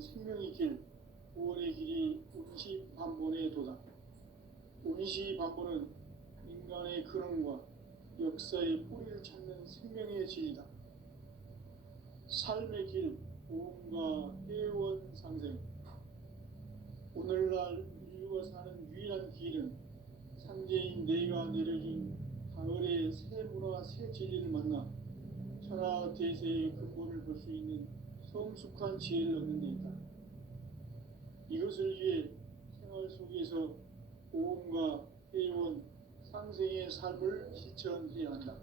생명의 길, 구원의 길이 운시반본에 도다. 운시반본은 인간의 근원과 역사의 뿌리를 찾는 생명의 진리다. 삶의 길, 보험과 회원 상생. 오늘날 인류가 사는 유일한 길은 상제인 내가 내려준 가을의 새 문화 새 진리를 만나 천하 대세의 근본을 볼 수 있는 성숙한 지혜를 얻는 데 있다. 이것을 위해 생활 속에서 보험과 회원, 상생의 삶을 실천해야 한다.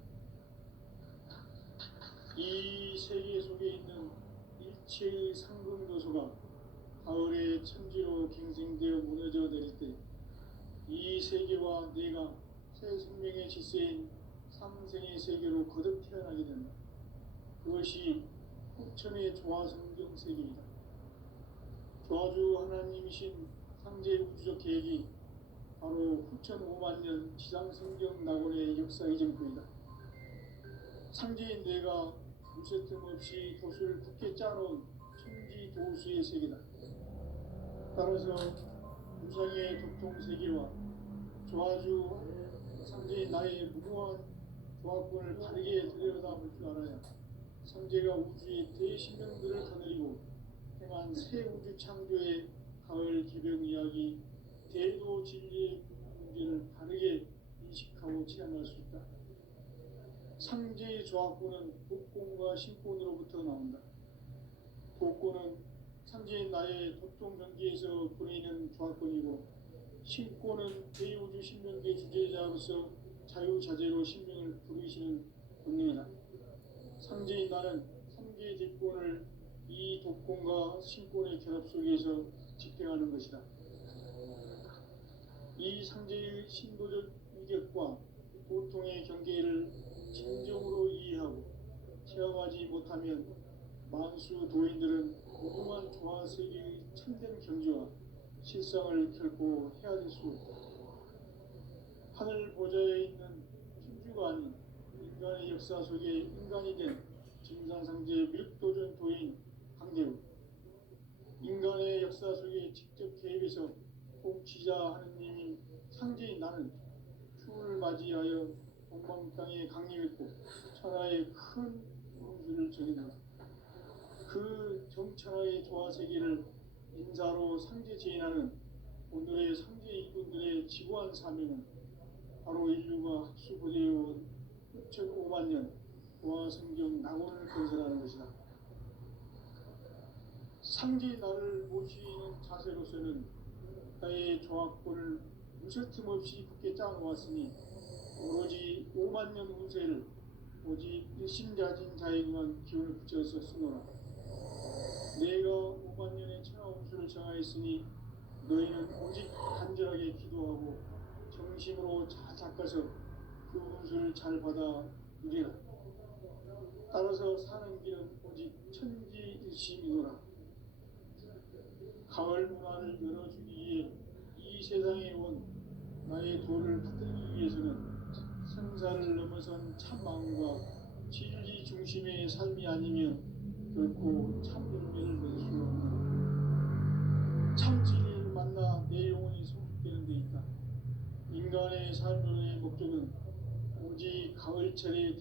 이 세계 속에 있는 일체의 상승도소가 가을의 천지로 갱생되어 무너져 내릴 때 이 세계와 내가 새 생명의 질서인 상생의 세계로 거듭 태어나게 된다. 그것이 후천의 조화성경 세계이다. 조화주 하나님이신 상제 우주적 계획이 바로 후천 5만 년 지상성경 낙원의 역사의 전부이다. 상제인 내가 무쇠틈 없이 도수를 굳게 짜놓은 천지 도수의 세계다. 따라서 우상의 독통세계와 조화주 상제인 나의 무모한 조합권을 바르게 들여다볼 줄 알아야 상제가 우주의 대신명들을 거느리고 행한 새 우주 창조의 가을 개병 이야기 대도 진리의 문제를 바르게 인식하고 체험할 수 있다. 상제의 조합권은 복권과 신권으로부터 나온다. 복권은 상제인 나의 독종 경기에서 보내는 조합권이고 신권은 대우주 신명계 주제자로서 자유자재로 신명을 부르시는 본능이다. 상제인 나는 3개의 뒷권을 이 독권과 신권의 결합 속에서 집행하는 것이다. 이 상제의 신도적 위격과 보통의 경계를 진정으로 이해하고 체험하지 못하면 만수 도인들은 무궁한 조화세계의 참된 경지와 실상을 결코 헤아릴 수 없다. 하늘 보좌에 있는 천주가 아닌 인간의 역사 속에 인간이 된 진상상제 밀도전 도인 강대우, 인간의 역사 속에 직접 개입해서 통치자 하느님인 상제인 나는 추을 맞이하여 동방 땅에 강림했고 천하의 큰 운수를 정했다. 그 정천하의 조화세계를 인사로 상제 제인하는 오늘의 상제 일꾼들의 지구한 사명은 바로 인류가 학수고대해온 6,5만 년 조화성경 낙원을 건설하는 것이다. 상제 나를 모시는 자세로서는 나의 조합권을 무쇠틈 없이 굳게 짜놓았으니 오로지 5만 년 운세를 오직 일심자진 자에게만 기운을 붙여서 쓰노라. 내가 5만 년의 천하 운수를 정하였으니 너희는 오직 간절하게 기도하고 정심으로 잘 닦아서 그 운수를 잘 받아 누리라. 따라서 사는 길은 오직 천지일심이노라. 가을 문화를 열어주기 위해 이 세상에 온 나의 도를 받들기 위해서는 생사를 넘어선 참마음과 진리 중심의 삶이 아니면 결코 참 열매를 낼 수 없는 참 진리를 만나 내 영혼이 성숙되는 데 있다. 인간의 삶의 목적은 오직 가을철의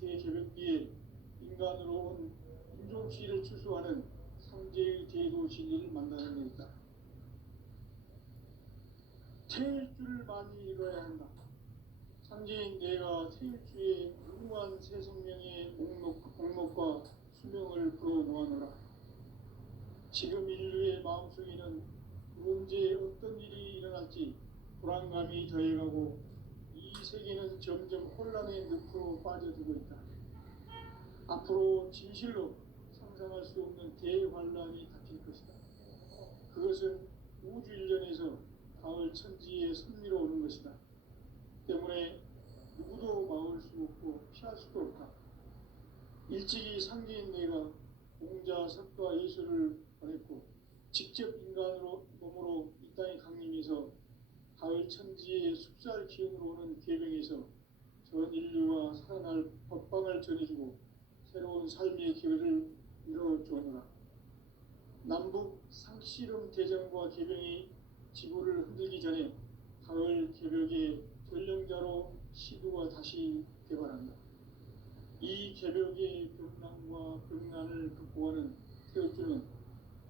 대개벽기에 인간으로 온 인종시를 추수하는 상제의 대도 진리를 만나는 데 있다. 태일주를 많이 읽어야 한다. 상제인 내가 태일주의 무궁한 새 생명의 목록과 수명을 불어모아노라. 지금 인류의 마음속에는 언제 어떤 일이 일어날지 불안감이 더해가고 이 세계는 점점 혼란의 늪으로 빠져들고 있다. 앞으로 진실로 상상할 수 없는 대환란이 닥칠 것이다. 그것은 우주 일련에서 가을 천지의 섭리로 오는 것이다. 때문에 누구도 막을 수 없고 피할 수도 없다. 일찍이 상제인 내가 공자, 석가, 예수를 보냈고 직접 인간으로 몸으로 이 땅에 강림해서 가을 천지의 숲살 기운으로 오는 계병에서 전 인류가 살아날 법방을 전해주고 새로운 삶의 기회를 이뤄주노라. 남북 상씨름 대전과 개병이 지구를 흔들기 전에 가을 개벽의 전령자로 시구가 다시 개발한다. 이 개벽의 벽난과 벽난을 극복하는 태극기는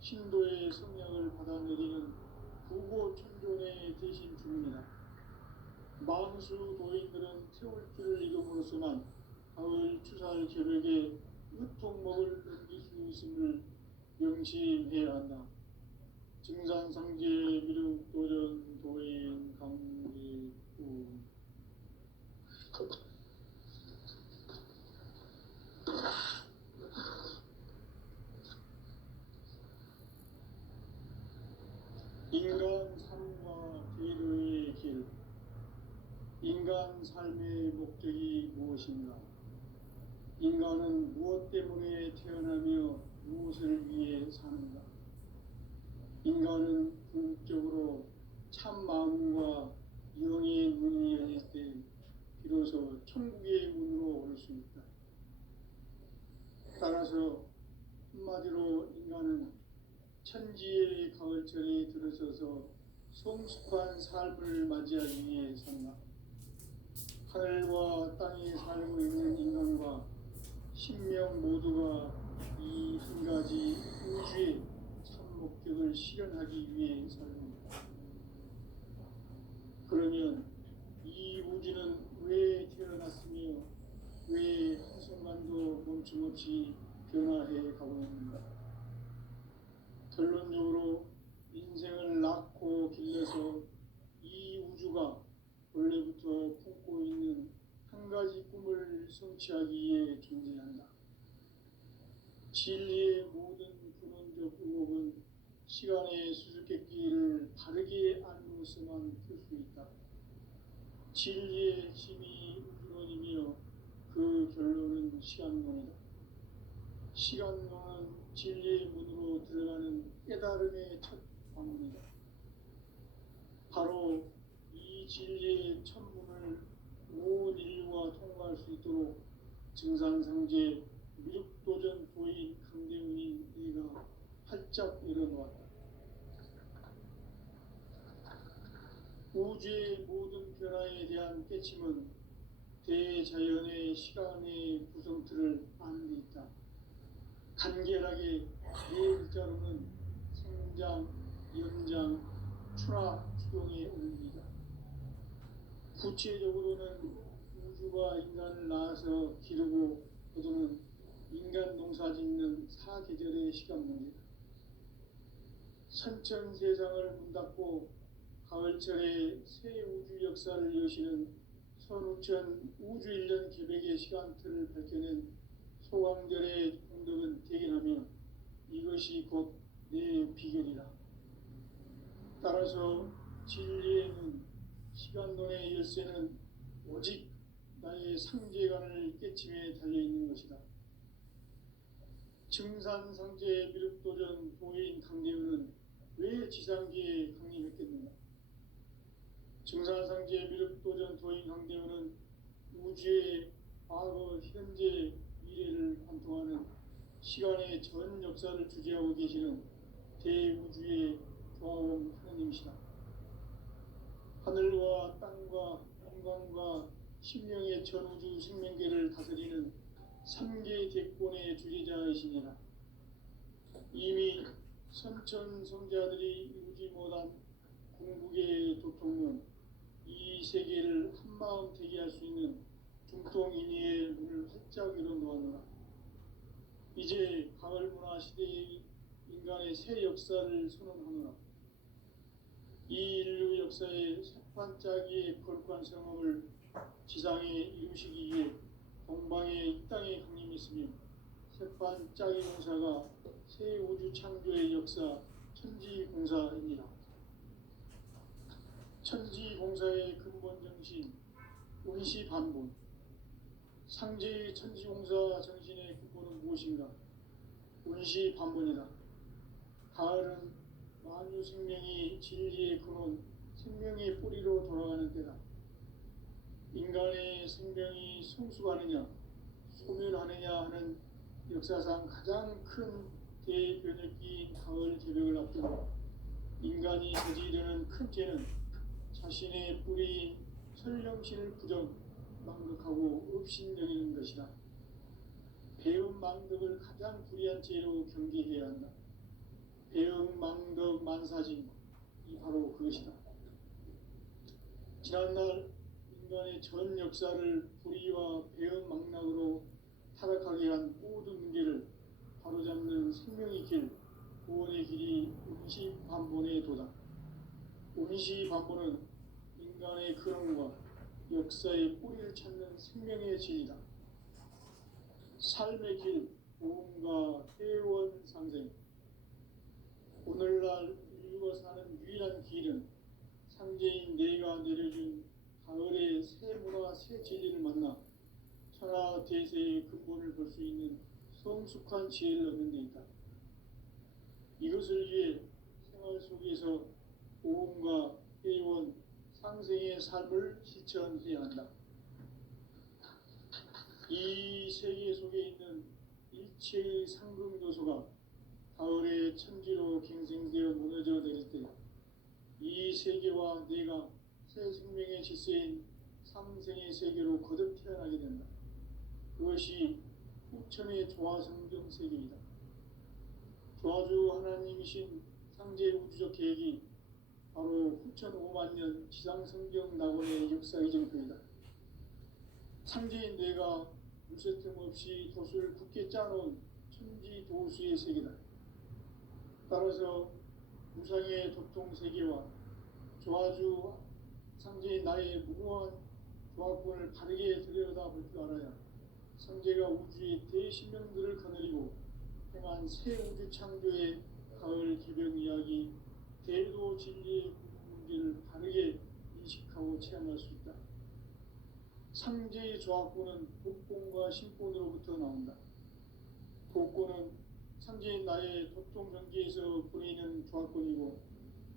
신도의 성량을 받아내리는 부고 천존의 대신 중입니다. 만수 도인들은 태울길을 잃음으로써만 가을 추살 개벽의 으통목을 넘길 수 있음을 명심해야 한다. 증산상제 미륵도전 도인 강리구 인간 삶과 계도의 길. 인간 삶의 목적이 무엇인가? 인간은 무엇 때문에 태어나며 무엇을 위해 사는가? 인간은 궁극적으로 참 마음과 영의 문이 열릴 때 비로소 천국의 문으로 올 수 있다. 따라서 한마디로 인간은 천지의 가을철에 들어서서 성숙한 삶을 맞이하기 위해 산다. 하늘과 땅에 살고 있는 인간과 신명 모두가 이 한 가지 우주의 참 목적을 실현하기 위해 살는다. 그러면 이 우주는 왜 태어났으며 왜 한순간도 멈춤없이 변화해 가고 있는가? 결론적으로 인생을 낳고 길러서 이 우주가 원래부터 품고 있는 한 가지 꿈을 성취하기 위해 존재한다. 진리의 모든 근원적 의혹은 시간의 수수께끼를 바르게 알므로서만 풀 수 있다. 진리의 핵심이 우주론이며 그 결론은 시간론이다. 시간론은 진리의 문으로 들어가는 깨달음의 첫 방문이다. 바로 이 진리의 천문을 온 인류가 통과할 수 있도록 증산상제 미륵도전 도인 강대훈이 네가 활짝 열어놓았다. 우주의 모든 변화에 대한 깨침은 대자연의 시간의 구성틀을 아는 데 있다. 간결하게 네 글자로는 생장, 연장, 추나 추동에 올립니다. 구체적으로는 우주가 인간을 낳아서 기르고 거두는 인간 농사 짓는 사계절의 시간 문제다. 선천 세상을 문 닫고 가을철에 새 우주 역사를 여시는 선우천 우주 1년 개백의 시간틀을 밝혀낸 소강절의 공덕은 대견하며 이것이 곧 내 비결이라. 따라서 진리의 문, 시간론의 열쇠는 오직 나의 상제관을 깨침에 달려있는 것이다. 증산상제 미륵도전 도인 강대훈은 왜 지상기에 강림했겠는가? 증산상제 미륵도전 도인 강대훈은 우주의 과거, 현재, 미래를 관통하는 시간의 전 역사를 주재하고 계시는 대우주의 조화원 하느님이시다. 하늘과 땅과 인간과 신명의 전우주 생명계를 다스리는 3개 대권의 주재자이시니라. 이미 선천 성자들이 이루지 못한 궁극의 도통론, 이 세계를 한마음 되게 할 수 있는 중통인의의 문을 활짝 열어놓았노라. 이제 가을 문화 시대의 인간의 새 역사를 선언하노라. 이 인류 역사의 새판짜기의 거룩한 성업을 지상에 이루시기 위해 동방의 이 땅에 강림했으며 새판짜기 공사가 새 우주 창조의 역사 천지공사입니다. 천지공사의 근본 정신 운시반본. 상제의 천지공사 정신의 근본은 무엇인가? 운시반본이다. 가을은 만유 생명이 진리의 근원, 생명의 뿌리로 돌아가는 때다. 인간의 생명이 성숙하느냐, 소멸하느냐 하는 역사상 가장 큰 대변혁기인 가을 개벽을 앞두고 인간이 저지르는 큰 죄는 자신의 뿌리인 설령신을 망각하고 업신여기는 것이다. 배은망덕을 가장 불의한 죄로 경계해야 한다. 배은망덕 만사진, 이 바로 그것이다. 지난날 인간의 전 역사를 불의와 배은망락으로 타락하게 한 모든 문제를 바로잡는 생명의 길, 구원의 길이 운시반본에 도다. 운시반본은 인간의 근원과 역사의 뿌리를 찾는 생명의 진이다. 삶의 길, 보험과 회원상생. 오늘날 인류가 사는 유일한 길은 상제인 내가 내려준 가을의 새 문화, 새 진리를 만나 천하 대세의 근본을 볼 수 있는 성숙한 지혜를 얻는 데 있다. 이것을 위해 생활 속에서 보험과 회원, 상생의 삶을 실천해야 한다. 이 세계 속에 있는 일체의 상급 요소가 가을의 천지로 갱생되어 무너져 내릴 때 이 세계와 내가 새 생명의 질서인 상생의 세계로 거듭 태어나게 된다. 그것이 후천의 조화성경 세계이다. 조화주 하나님이신 상제 우주적 계획이 바로 후천 5만년 지상성경 낙원의 역사 이정표이다. 상제인 내가 물새틈 없이 도수를 굳게 짜놓은 천지도수의 세계다. 따라서 무상의 도통세계와 조화주 상제인 나의 무궁한 조화권을 바르게 들여다볼 줄 알아야 상제가 우주의 대신명들을 거느리고 행한 새 우주 창조의 가을 개벽 이야기, 대도 진리의 문제를 바르게 인식하고 체험할 수 있다. 상제의 조화권은 복권과 신권으로부터 나온다. 복권은 상제인 나의 도통전기에서 보내는 조화권이고,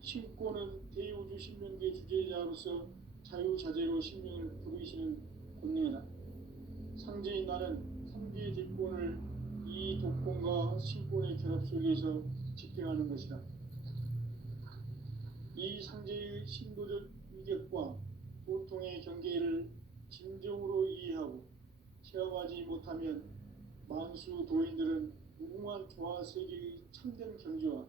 신권은 대우주 신명계 주제자로서 자유자재로 신명을 부르시는 권능이다. 상제인 나는 상제의 뒷권을 이 독권과 신권의 결합 속에서 집행하는 것이다. 이 상제의 신도적 위격과 보통의 경계를 진정으로 이해하고 체험하지 못하면 만수 도인들은 무궁한 조화 세계의 참된 경지와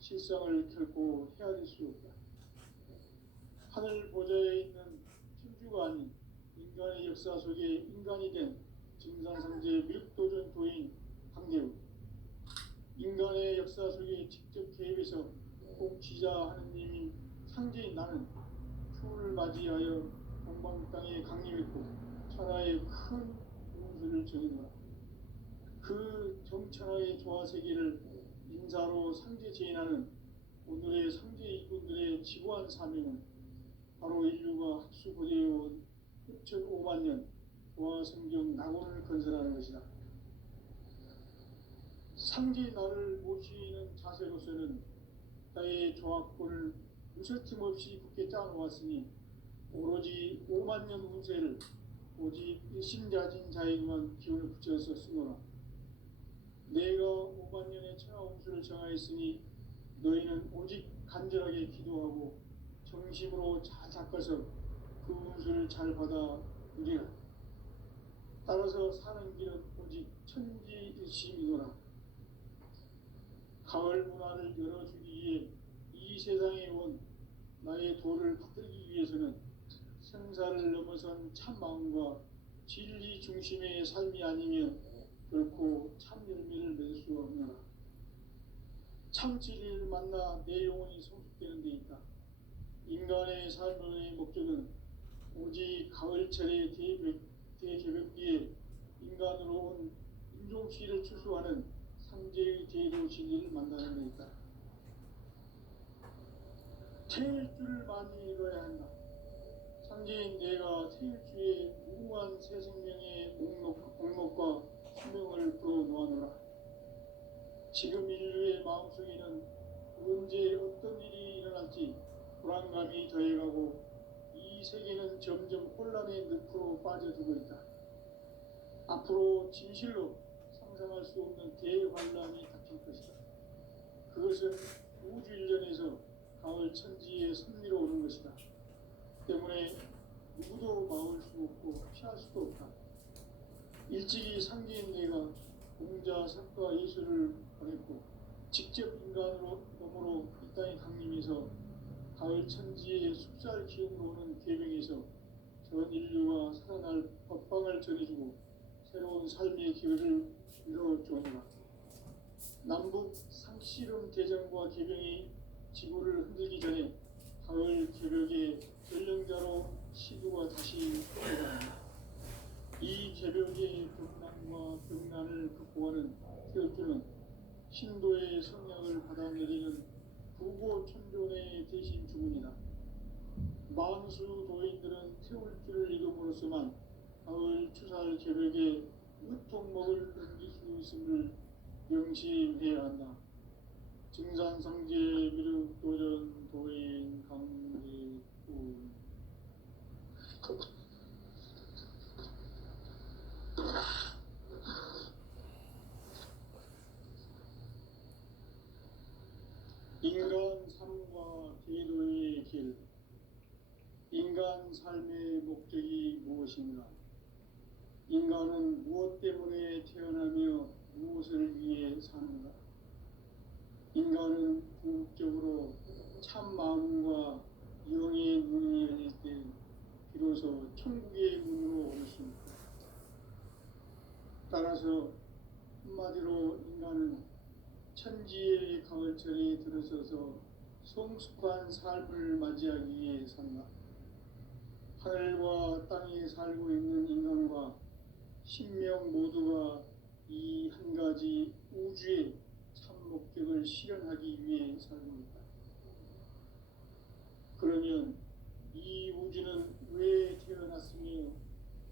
실상을 결코 헤아릴 수 없다. 하늘 보좌에 있는 천주가 아닌 인간의 역사 속에 인간이 된 증산상제 밀도전 도인 강대우, 인간의 역사 속에 직접 개입해서 공지자 하느님인 상제인 나는 추운을 맞이하여 동방 땅에 강림했고 천하의 큰 운수를 정해놓아 그 정천하의 조화 세계를 인사로 상제 제인하는 오늘의 상제 이군들의 지구한 사명은 바로 인류가 학수고대해온 후천 5만년 조화 성경 낙원을 건설하는 것이다. 상제 나를 모시는 자세로서는 나의 조화권을 무설틈 없이 굳게 짜놓았으니 오로지 5만년 운세를 오직 일심자진 자에게만 기운을 붙여서 쓰노라. 내가 5만년의 천하 운수를 정하였으니 너희는 오직 간절하게 기도하고 정심으로 잘 닦아서 그 운수를 잘 받아 누리라. 따라서 사는 길은 오직 천지일심이노라. 가을 문화를 열어주기 위해 이 세상에 온 나의 도를 받들기 위해서는 생사를 넘어선 참 마음과 진리 중심의 삶이 아니면 결코 참 열매를 맺을 수 없노라. 참 진리를 만나 내 영혼이 성숙되는 데 있다. 인간의 삶의 목적은 오직 가을철의 대개벽기에 인간으로 온 인종시를 추수하는 상제의 제도 진리를 만나는 데 있다. 태일주를 많이 읽어야 한다. 상제인 내가 태일주의 무궁한 새 생명의 목록과 수명을 풀어놓아노라. 지금 인류의 마음속에는 언제 어떤 일이 일어날지 불안감이 더해가고 이 세계는 점점 혼란의 늪으로 빠져들고 있다. 앞으로 진실로 상상할 수 없는 대환란이 닥칠 것이다. 그것은 우주 일련에서 가을 천지의 섭리로 오는 것이다. 때문에 누구도 막을 수 없고 피할 수도 없다. 일찍이 상계인 내가 공자, 석가, 예수를 보냈고 직접 인간으로 몸으로 이 땅에 강림해서 가을 천지의 숲살 기운으로 오는 계명에서 전 인류가 살아날 법방을 전해주고 새로운 삶의 기회를 이뤄주었노라. 남북 상씨름 대전과 계명이 지구를 흔들기 전에 가을 개벽의 전령자로 시두가 다시 일어납니다. 이 개벽의 벽난과 벽난을 극복하는 태극기는 신도의 성령을 받아내리는 부고천존의 대신 주문이다. 만수 도인들은 태울 길을 잃음으로써만 가을 추살 개벽에 으통목을 넘길 수 있음을 명심해야 한다. 증산성제 미륵도전 도인 강제구 인간 삶과 계도의 길. 인간 삶의 목적이 무엇인가? 인간은 무엇 때문에 태어나며 무엇을 위해 사는가? 인간은 궁극적으로 참 마음과 영의 문이 열릴 때 비로소 천국의 문으로 올 수 있다. 따라서 한마디로 인간은 천지의 가을철에 들어서서 성숙한 삶을 맞이하기 위해 산다. 하늘과 땅에 살고 있는 인간과 신명 모두가 이 한 가지 우주의 참 목적을 실현하기 위해 살고 있다. 그러면 이 우주는 왜 태어났으며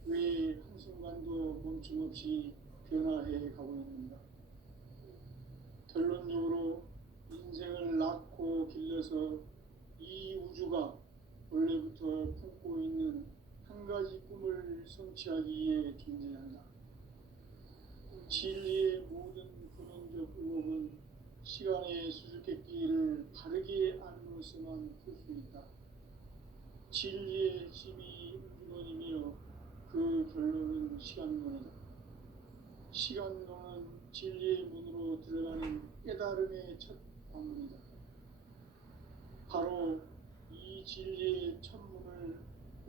왜 한순간도 멈춤없이 변화해 가고 있는가? 결론적으로 인생을 낳고 길러서 이 우주가 원래부터 품고 있는 한 가지 꿈을 성취하기 위해 존재한다. 진리의 모든 근원적 의혹은 시간의 수수께끼를 바르게 알므로서만 풀 수 있다. 진리의 핵심이 우주론이며 그 결론은 시간론이다. 시간론은 진리의 문으로 들어가는 깨달음의 첫 방문이다. 바로 이 진리의 첫 문을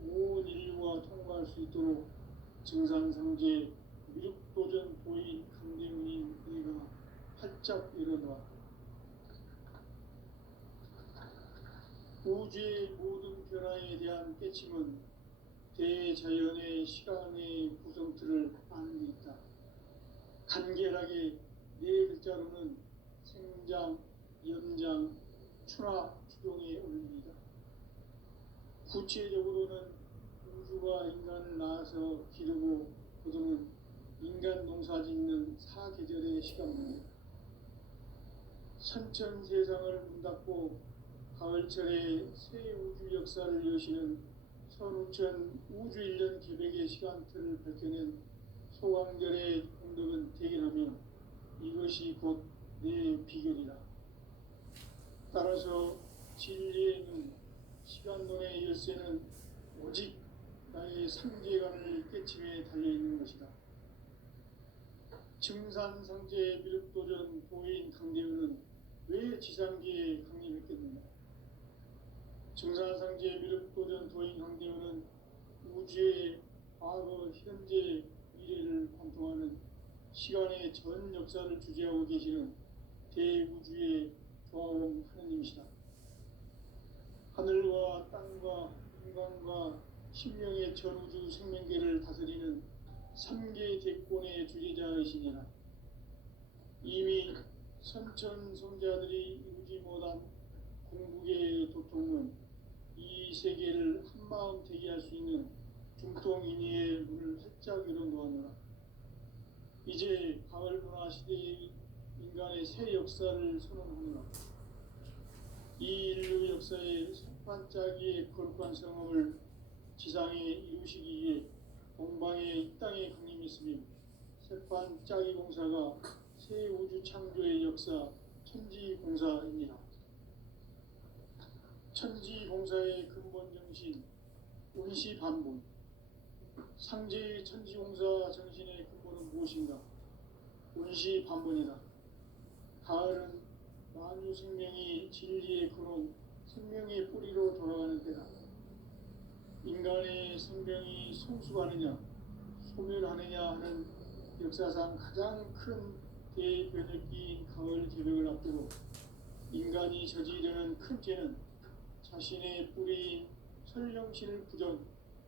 온 인류가 통과할 수 있도록 증산성제 미륵도전 도인 강대문인 내가 활짝 열어놓았다. 우주의 모든 변화에 대한 깨침은 대자연의 시간의 구성틀을 아는 데 있다. 간결하게 네 글자로는 생장, 연장, 추나 추동에 올립니다. 구체적으로는 우주가 인간을 낳아서 기르고 거두는 인간 농사 짓는 사계절의 시간입니다. 선천 세상을 문닫고 가을철에 새 우주 역사를 여시는 선우천 우주 일년 기백의 시간틀을 밝혀낸 소강절의 공덕은 대견하며 이것이 곧 내 비결이다. 따라서 진리의 눈, 시간론의 열쇠는 오직 나의 삼계관을 깨침에 달려있는 것이다. 증산상제 미륵도전 도인 강대우는 왜 지상계에 강림했겠는가? 증산상제 미륵도전 도인 강대우는 우주의 과거, 현재, 미래를 관통하는 시간의 전 역사를 주재하고 계시는 대우주의 조화원 하느님이시다. 하늘과 땅과 인간과 신명의 전우주 생명계를 다스리는 3개 대권의 주제자이시니라. 이미 선천 성자들이 이루지 못한 궁극의 도통은 이 세계를 한마음 되게 할 수 있는 중통인의의 문을 활짝 열어놓았노라. 이제 가을 문화 시대의 인간의 새 역사를 선언하노라. 이 인류 역사의 석반짜기의 거룩한 성험을 지상에 이루시기 위해 동방에 이 땅에 강림했으며 석반짜기 공사가 새 우주 창조의 역사, 천지 천지봉사입니다. 천지봉사의 근본 정신, 운시반본. 상제의 천지봉사 정신의 근본은 무엇인가? 운시반본이다. 가을은 만유 생명이 진리의 근원, 생명의 뿌리로 돌아가는 때다. 인간의 생명이 성숙하느냐, 소멸하느냐 하는 역사상 가장 큰 대변혁기인 가을 개벽을 앞두고 인간이 저지르는 큰 죄는 자신의 뿌리인 설령신을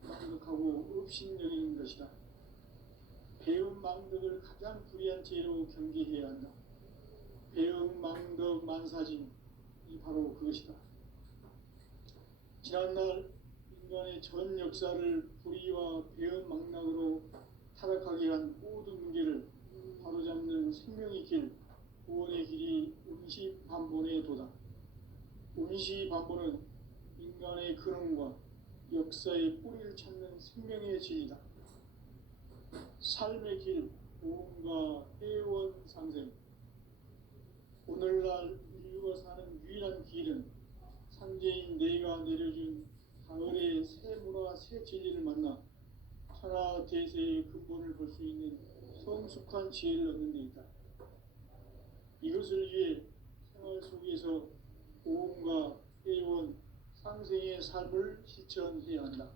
망덕하고 업신여기는 것이다. 배음 망덕을 가장 불의한 죄로 경계해야 한다. 배음 망덕 만사진이 바로 그것이다. 지난날 인간의 전 역사를 불의와 배음 망락으로 타락하게 한 모든 문제를 바로잡는 생명의 길, 구원의 길이 운시반본의 도다. 운시반본은 인간의 근원과 역사의 뿌리를 찾는 생명의 진리다. 삶의 길, 보험과 회원 상생. 오늘날 인류가 사는 유일한 길은 상제인 내가 내려준 가을의 새 문화, 새 진리를 만나 천하 대세의 근본을 볼 수 있는 성숙한 지혜를 얻는 데 있다. 이것을 위해 생활 속에서 보험과 회원, 상생의 삶을 실천해야 한다.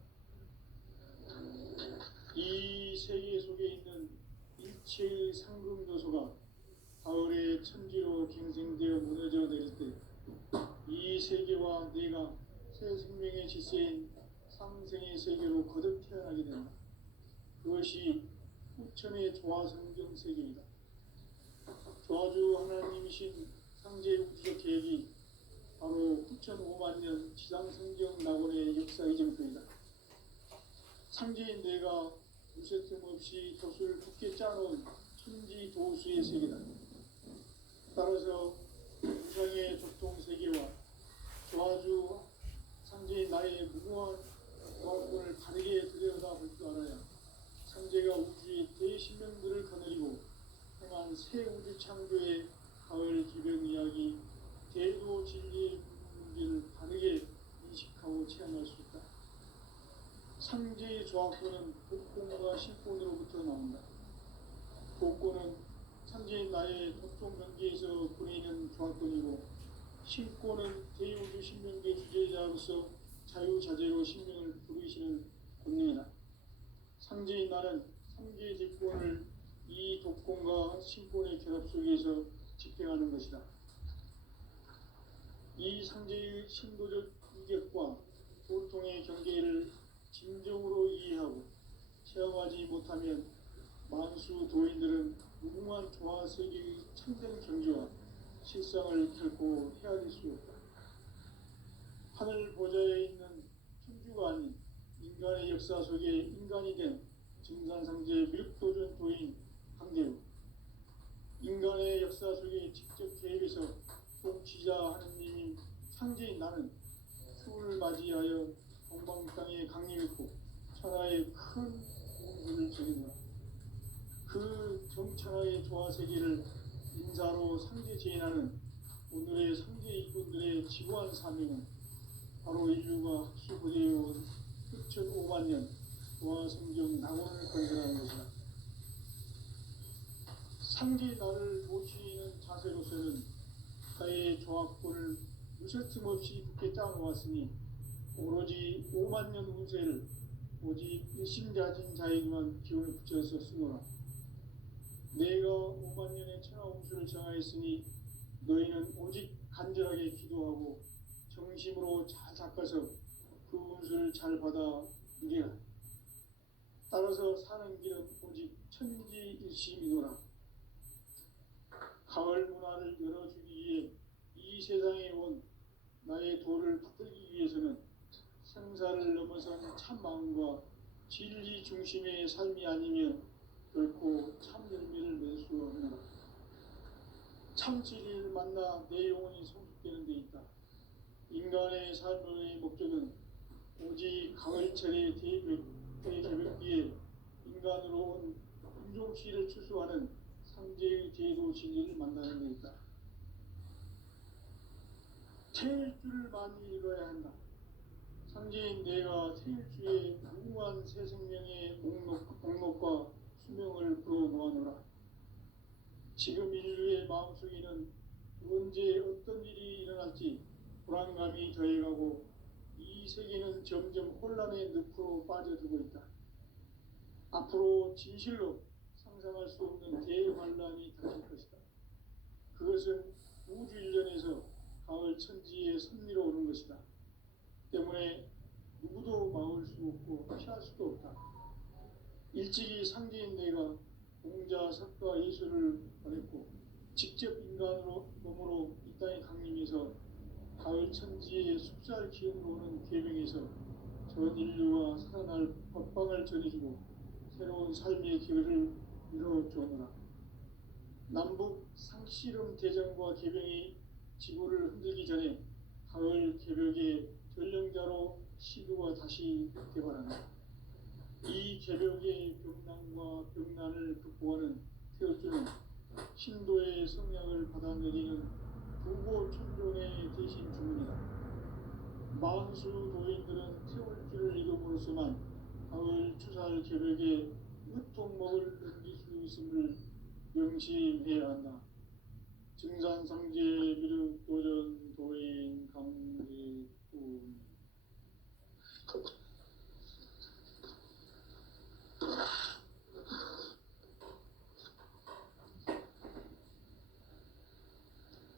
이 세계 속에 있는 일체의 상금 요소가 가을의 천지로 갱생되어 무너져 내릴 때 이 세계와 내가 새 생명의 질서인 상생의 세계로 거듭 태어나게 된다. 그것이 후천의 조화성경 세계이다. 조화주 하나님이신 상제 우주적 계획이 바로 후천 5만 년 지상성경 낙원의 역사 이정표이다. 상제인 내가 무쇠 틈 없이 돛을 굳게 짜놓은 천지 도수의 세계다. 따라서 우상의 조통 세계와 조화주 상제인 나의 무모한 조화권을 다르게 들여다볼 줄 알아야 상제가 우주의 대신명들을 거느리고 행한 새 우주 창조의 가을 기병 이야기, 대도 진리의 문제를 다르게 인식하고 체험할 수 있다. 상제의 조화권은 복권과 신권으로부터 나온다. 복권은 상제인 나의 독종 경계에서 보내는 조화권이고, 신권은 대우주 신명계 주제자로서 자유자재로 신명을 부르시는 권능이다. 상제인 나는 상제의 직권을 이 독권과 신권의 결합 속에서 집행하는 것이다. 이 상제의 신도적 인격과 보통의 경계를 진정으로 이해하고 체험하지 못하면 만수 도인들은 무궁한 조화 세계의 참된 경지와 실상을 결코 헤아릴 수 없다. 하늘 보좌에 있는 천주가 아닌 인간의 역사 속에 인간이 된 증산상제 밀도전 도인 강대우, 인간의 역사 속에 직접 개입해서 통치자 하느님인 상제인 나는 추운을 맞이하여 동방 땅에 강림했고 천하의 큰 우주를 적이노라. 그 정천하의 조화 세계를 인사로 상제 제인하는 오늘의 상제 일꾼들의 지구한 사명은 바로 인류가 학수고대해온 후천 5만 년 조화 성경 낙원을 건설하는 것이다. 상제 나를 모시는 자세로서는 나의 조화권을 무쇠 틈 없이 굳게 짜놓았으니 오로지 5만 년 운세를 오직 일심자진 자에게만 기운을 붙여서 쓰노라. 내가 5만 년의 천하 운수를 정하였으니 너희는 오직 간절하게 기도하고 정심으로 잘 닦아서 그 운수를 잘 받아 누리라. 따라서 사는 길은 오직 천지일심이노라. 가을 문화를 열어주기 위해 이 세상에 온 나의 도를 붙들기 위해서는 생사를 넘어선 참 마음과 진리 중심의 삶이 아니면 결코 참 열매를 낼 수 없노라. 참 진리를 만나 내 영혼이 성숙되는 데 있다. 인간의 삶의 목적은 오직 가을철의 대개벽기에 인간으로 온 인종시를 추수하는 상제의 제도 진리를 만나는 데 있다. 태일주를 많이 읽어야 한다. 상제인 내가 태일주의 무궁한 새 생명의 목록과 수명을 풀어놓아노라. 지금 인류의 마음속에는 언제 어떤 일이 일어날지 불안감이 더해가고 이 세계는 점점 혼란의 늪으로 빠져들고 있다. 앞으로 진실로 상상할 수 없는 대환란이 닥칠 것이다. 그것은 우주 일련에서 가을 천지의 섭리로 오는 것이다. 때문에 누구도 막을 수 없고 피할 수도 없다. 일찍이 상제인 내가 공자, 석가, 예수를 보냈고 직접 인간으로 몸으로 이 땅에 강림해서 가을 천지의 숲살 기운으로 오는 계명에서 전 인류와 살아날 법방을 전해주고 새로운 삶의 길을 이뤄주오노라. 남북 상씨름 대전과 계병이 지구를 흔들기 전에 가을 개벽의 전령자로 시구가 다시 개발한다. 이 개벽의 병난과 병난을 극복하는 태어주는 신도의 성량을 받아내리는 부고 천종의 대신 주문이다. 만수 도인들은 태울주를 이름으로서만 가을 추살 개벽의 으통목을 넘길 수 있음을 명심해야 한다. 증산상제 미륵 도전 도인 강제뿐.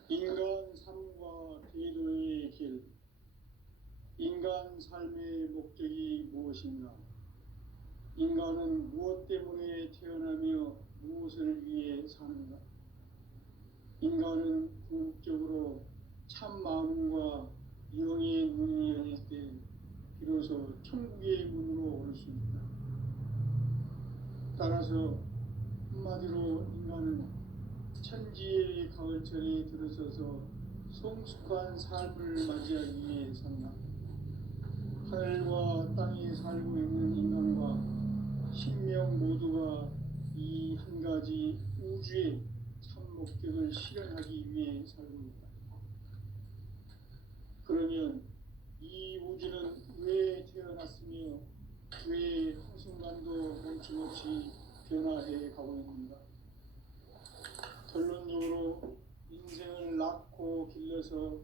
인간 삶과 대도의 길. 인간 삶의 목적이 무엇인가? 인간은 무엇 때문에 태어나며 무엇을 위해 사는가? 인간은 궁극적으로 참 마음과 영의 문이 열릴 때 비로소 천국의 문으로 올 수 있다. 따라서 한마디로 인간은 천지의 가을철에 들어서서 성숙한 삶을 맞이하기 위해 산다. 하늘과 땅에 살고 있는 인간과 신명 모두가 이 한 가지 우주의 참 목적을 실현하기 위해 살고 있다. 그러면 이 우주는 왜 태어났으며 왜 한순간도 멈춤없이 변화해 가고 있는가? 결론적으로 인생을 낳고 길러서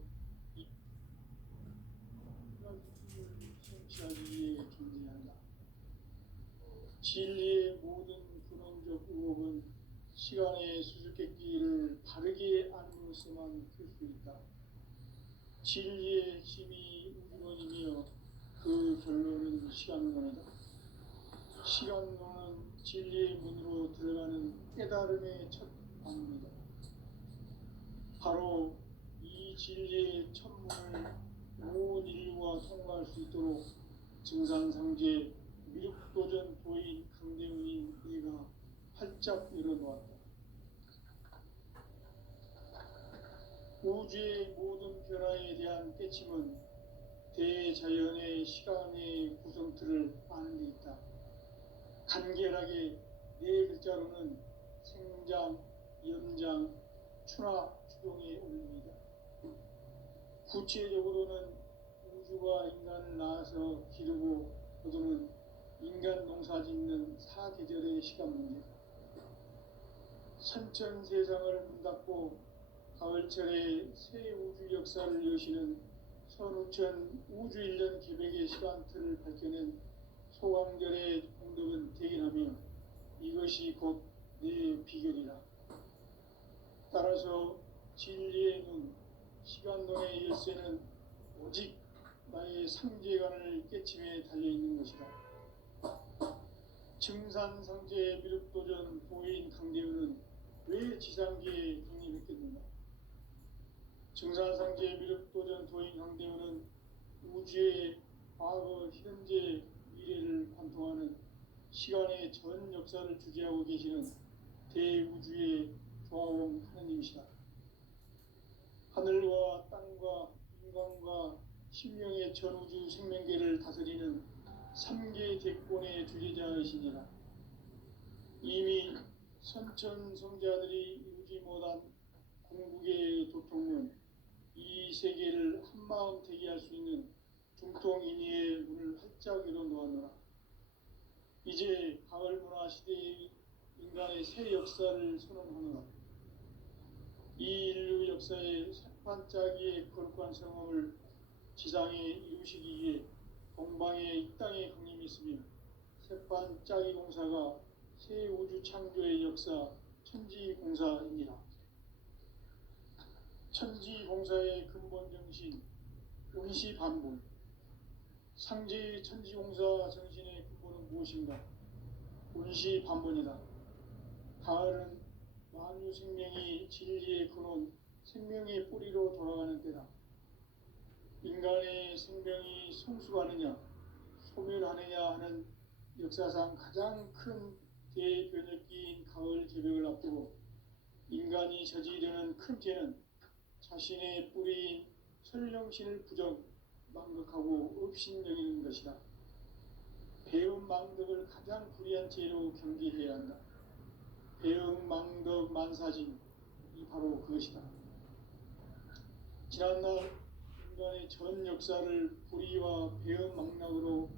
성취하기 위해 존재한다. 진리의 모든 근원적 의혹은 시간의 수수께끼를 바르게 알므로서만 풀 수 있다. 진리의 핵심이 우주론이며 그 결론은 시간론이다. 시간론은 진리의 문으로 들어가는 깨달음의 첫 방문이다. 바로 이 진리의 첫 문을 온 인류가 통과할 수 있도록 증산상제 미륵도전 도인 강대훈인 내가 활짝 열어놓았다. 우주의 모든 변화에 대한 깨침은 대자연의 시간의 구성틀을 아는 데 있다. 간결하게 네 글자로는 생장, 연장, 추나 추동의 원리이다. 구체적으로는 우주가 인간을 낳아서 기르고 거두는 인간 농사 짓는 사계절의 시간 문제. 선천 세상을 문 닫고 가을철에 새 우주 역사를 여시는 선우천 우주 1년 계획의 시간틀을 밝혀낸 소강절의 공덕은 대견하며 이것이 곧 내 비결이라. 따라서 진리의 눈, 시간론의 열쇠는 오직 나의 상제관을 깨침에 달려있는 것이다. 증산상제 미륵도전 도인 강대훈은 왜 지상계에 강림했겠는가? 증산상제 미륵도전 도인 강대훈은 우주의 과거, 현재, 미래를 관통하는 시간의 전 역사를 주재하고 계시는 대우주의 조화원 하느님이시다. 하늘과 땅과 인간과 신명의 전우주 생명계를 다스리는 3계 대권의 주제자이시니라. 이미 선천 성자들이 이루지 못한 궁극의 도통은 이 세계를 한마음 대기할 수 있는 중통인의의 문을 활짝 열어놓았노라. 이제 가을 문화 시대의 인간의 새 역사를 선언하노라. 이 인류 역사의 새판짜기의 거룩한 성험을 지상에 이루시기 위해 동방에 이 땅에 강림했으며 새판짜기 공사가 새 우주 창조의 역사 천지공사입니다. 천지공사의 근본 정신 운시반본. 상제의 천지공사 정신의 근본은 무엇인가? 운시반본이다. 가을은 만유 생명이 진리의 근원, 생명의 뿌리로 돌아가는 때다. 인간의 생명이 성숙하느냐, 소멸하느냐 하는 역사상 가장 큰 대변혁기인 가을 개벽을 앞두고 인간이 저지르는 큰 죄는 자신의 뿌리인 설령신을 망각하고 업신여기는 것이다. 배은망덕을 가장 불의한 죄로 경계해야 한다. 배은망덕 만사진이 바로 그것이다. 지난날 인간의 전 역사를 불의와 배은망락으로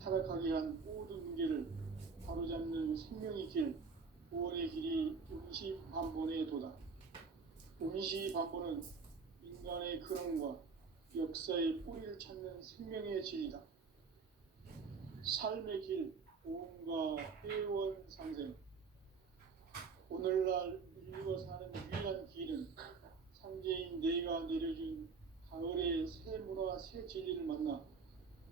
타락하게 한 모든 문제를 바로잡는 생명의 길, 구원의 길이 운시반본의 도다. 운시반본은 인간의 근원과 역사의 뿌리를 찾는 생명의 진리다. 삶의 길, 보험과 회원 상생. 오늘날 인류가 사는 유일한 길은 상제인 내가 내려준 가을의 새 문화, 새 진리를 만나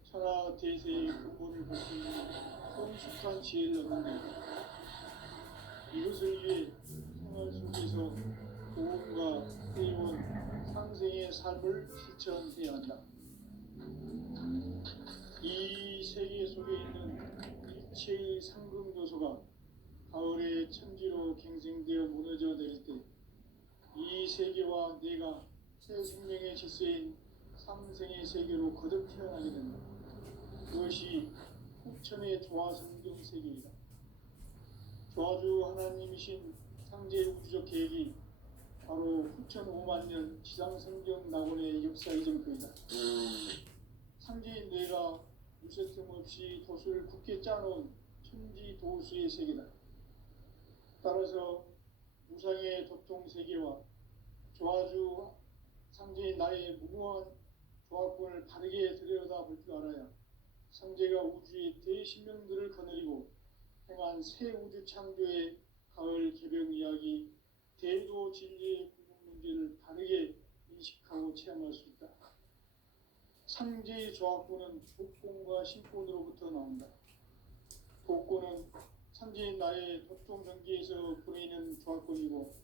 천하 대세의 근본을 볼 수 있는 성숙한 지혜를 얻는 것이다. 이것을 위해 생활 속에서 보험과 회원, 상생의 삶을 실천해야 한다. 이 세계 속에 있는 일체의 상금 요소가 가을의 천지로 갱생되어 무너져 내릴 때 이 세계와 내가 새 생명의 질서인 상생의 세계로 거듭 태어나게 된다. 그것이 후천의 조화성경 세계이다. 조화주 하나님이신 상제 우주적 계획이 바로 후천 5만 년 지상성경 낙원의 역사 이전표이다. 상제인 내가 무쇠틈 없이 도수를 굳게 짜놓은 천지 도수의 세계다. 따라서 무상의 도통 세계와 조화주 상제인 나의 무궁한 조합권을 바르게 들여다볼 줄 알아야 상제가 우주의 대신명들을 거느리고 행한 새 우주 창조의 가을 개벽 이야기, 대도 진리의 궁극 문제를 바르게 인식하고 체험할 수 있다. 상제의 조합권은 복권과 신권으로부터 나온다. 복권은 상제인 나의 도통 경계에서 보내는 조합권이고,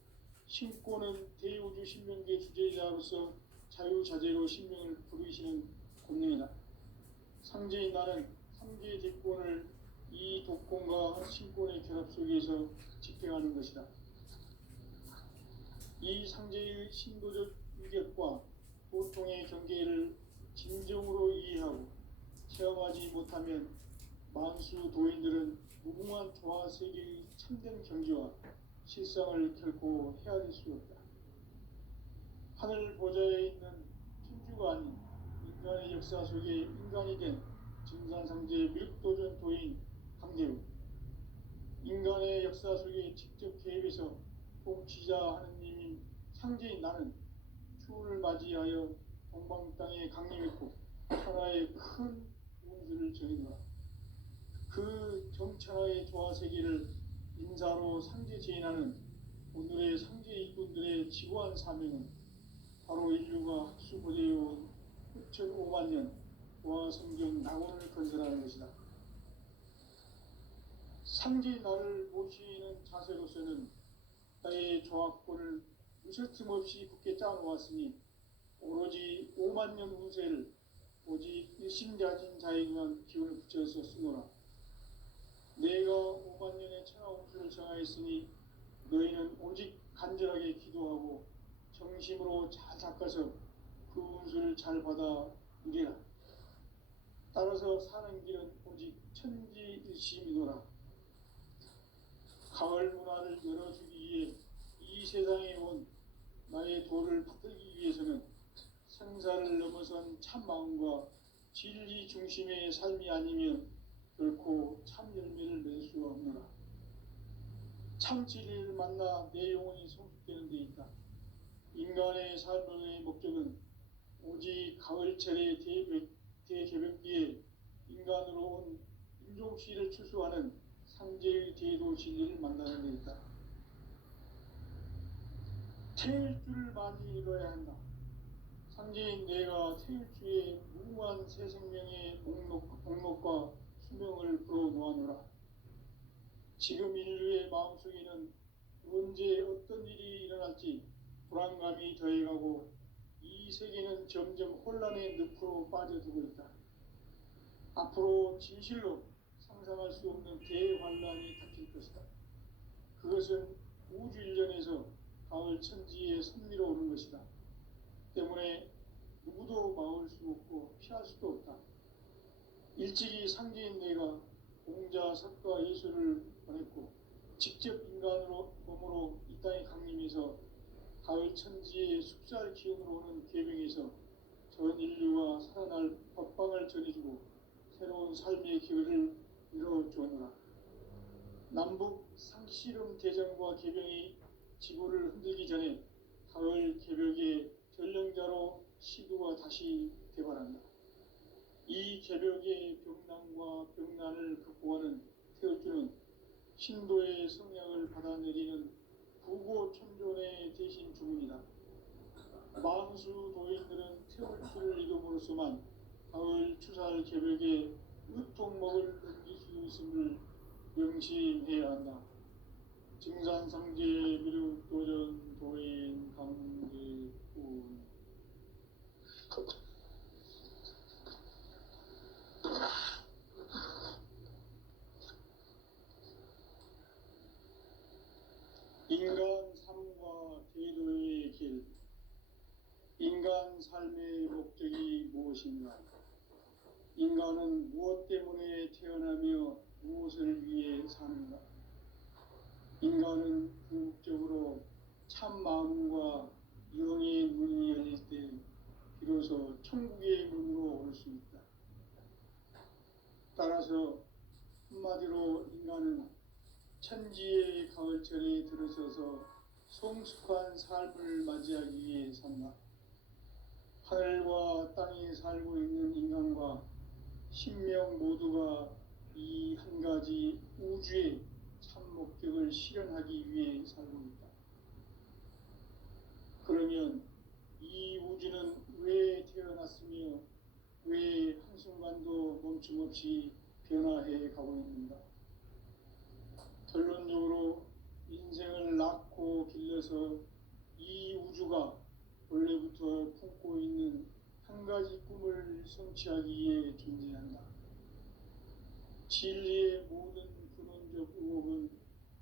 신권은 대우주 신명계 주제자로서 자유자재로 신명을 부르시는 권능이다. 상제인 나는 상제의 대권을 이 독권과 신권의 결합 속에서 집행하는 것이다. 이 상제의 신도적 위력과 보통의 경계를 진정으로 이해하고 체험하지 못하면 만수 도인들은 무궁한 조화 세계의 참된 경지와 실상을 결코 헤아릴 수 없다. 하늘 보좌에 있는 천주가 아닌 인간의 역사 속에 인간이 된 증산상제 밀도전 도인 강대우, 인간의 역사 속에 직접 개입해서 통치자 하느님인 상제인 나는 추운을 맞이하여 동방 땅에 강림했고 천하의 큰 운수를 정해놓아 그 정천하의 조화세계를 인사로 상제 제인하는 오늘의 상제 일꾼들의 지구한 사명은 바로 인류가 학수고대해온 6,500만 년 조화성경 낙원을 건설하는 것이다. 상제인 나를 모시는 자세로서는 나의 조합권을 무쇠틈 없이 굳게 짜놓았으니 오로지 5만 년 운세를 오직 일심자진 자에게만 기운을 붙여서 쓰노라. 내가 5만 년의 천하 운수를 정하였으니 너희는 오직 간절하게 기도하고 정심으로 잘 닦아서 그 운수를 잘 받아 누리라. 따라서 사는 길은 오직 천지일심이노라. 가을 문화를 열어주기 위해 이 세상에 온 나의 도를 받들기 위해서는 생사를 인간을 넘어선 참 마음과 진리 중심의 삶이 아니면 결코 참 열매를 맺을 수 없노라. 참 진리를 만나 내 영혼이 성숙되는 데 있다. 인간의 삶의 목적은 오직 가을철의 대개벽기에 인간으로 온 인종씨를 추수하는 상제의 대도 진리를 만나는 데 있다. 태일 주를 많이 읽어야 한다. 상제인 내가 태일 주에 무궁한 새 생명의 목록과 수명을 불어놓아노라. 지금 인류의 마음속에는 언제 어떤 일이 일어날지 불안감이 더해가고 이 세계는 점점 혼란의 늪으로 빠져들고 있다. 앞으로 진실로 상상할 수 없는 대환란이 닥칠 것이다. 그것은 우주 일련에서 가을 천지의 섭리로 오는 것이다. 때문에 누구도 막을 수 없고 피할 수도 없다. 일찍이 상제인 내가 공자, 석가, 예수를 보냈고 직접 인간으로 몸으로 이 땅에 강림해서 가을 천지의 숲살 기운으로 오는 계명에서 전 인류가 살아날 법방을 전해주고 새로운 삶의 기회를 이뤄주었노라. 남북 상씨름 대전과 개병이 지구를 흔들기 전에 가을 개벽의 전령자로 시도가 다시 대발한다. 이 개벽의 병난과 병난을 극복하는 태울주는 신도의 성약을 받아내리는 부고천존의 대신 주문이다. 만수 도인들은 태울주를 이름으로서만 가을 추살 개벽의 으통목을 넘길 수 있음을 명심해야 한다. 증산상제 미륵도전 도인 강제군 인간 삶과 제도의 길. 인간 삶의 목적이 무엇인가? 인간은 무엇 때문에 태어나며 무엇을 위해 사는가? 인간은 궁극적으로 참 마음과 영의 문이 열릴 때 비로소 천국의 문으로 올 수 있다. 따라서 한마디로 인간은 천지의 가을철에 들어서서 성숙한 삶을 맞이하기 위해 산다. 하늘과 땅에 살고 있는 인간과 신명 모두가 이 한 가지 우주의 참 목적을 실현하기 위해 살고 있다. 그러면 이 우주는 왜 태어났으며 왜 한순간도 멈춤없이 변화해 가고 있는가? 결론적으로 인생을 낳고 길러서 이 우주가 원래부터 품고 있는 한 가지 꿈을 성취하기 위해 존재한다. 진리의 모든 근원적 의혹은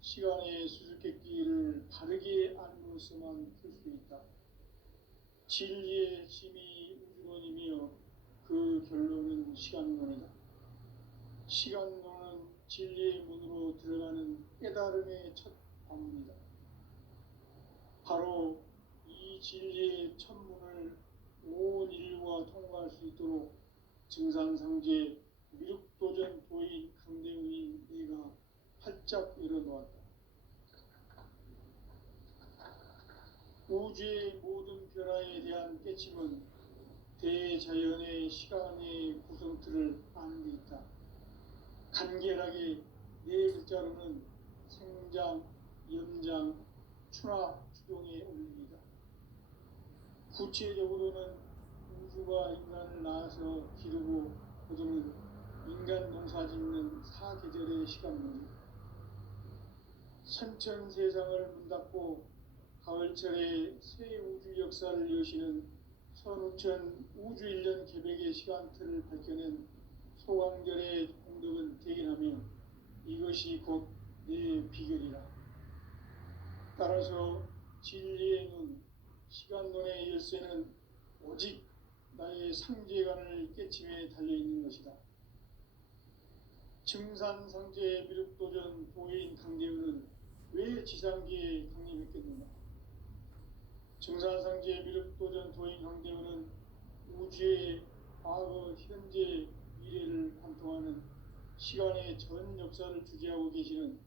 시간의 수수께끼를 바르게 알므로서만 풀 수 있다. 진리의 핵심이 우주론이며 그 결론은 시간론이다. 시간론은 진리의 문으로 들어가는 깨달음의 첫 관문이다. 바로 이 진리의 첫 문을 온 인류가 통과할 수 있도록 증산상제 미륵도전 도인 강대우인 내가 활짝 열어놓았다. 우주의 모든 변화에 대한 깨침은 대자연의 시간의 구성틀을 아는 데 있다. 간결하게 네 글자로는 생장, 연장, 추나 추동의 원리이다. 구체적으로는 우주가 인간을 낳아서 기르고 거두는 인간 농사 짓는 사계절의 시간론이다. 선천세상을 문닫고 가을철에 새 우주 역사를 여시는 선우천 우주일년 개벽의 시간틀을 밝혀낸 소강절의 공덕은 대견하며 이것이 곧 내 비결이라. 따라서 진리의 눈, 시간론의 열쇠는 오직 나의 상제관을 깨침에 달려있는 것이다. 증산상제 미륵도전 도인 강대우는 왜 지상계에 강림했겠는가? 증산상제 미륵도전 도인 강대우는 우주의 과거, 현재, 미래를 관통하는 시간의 전 역사를 주재하고 계시는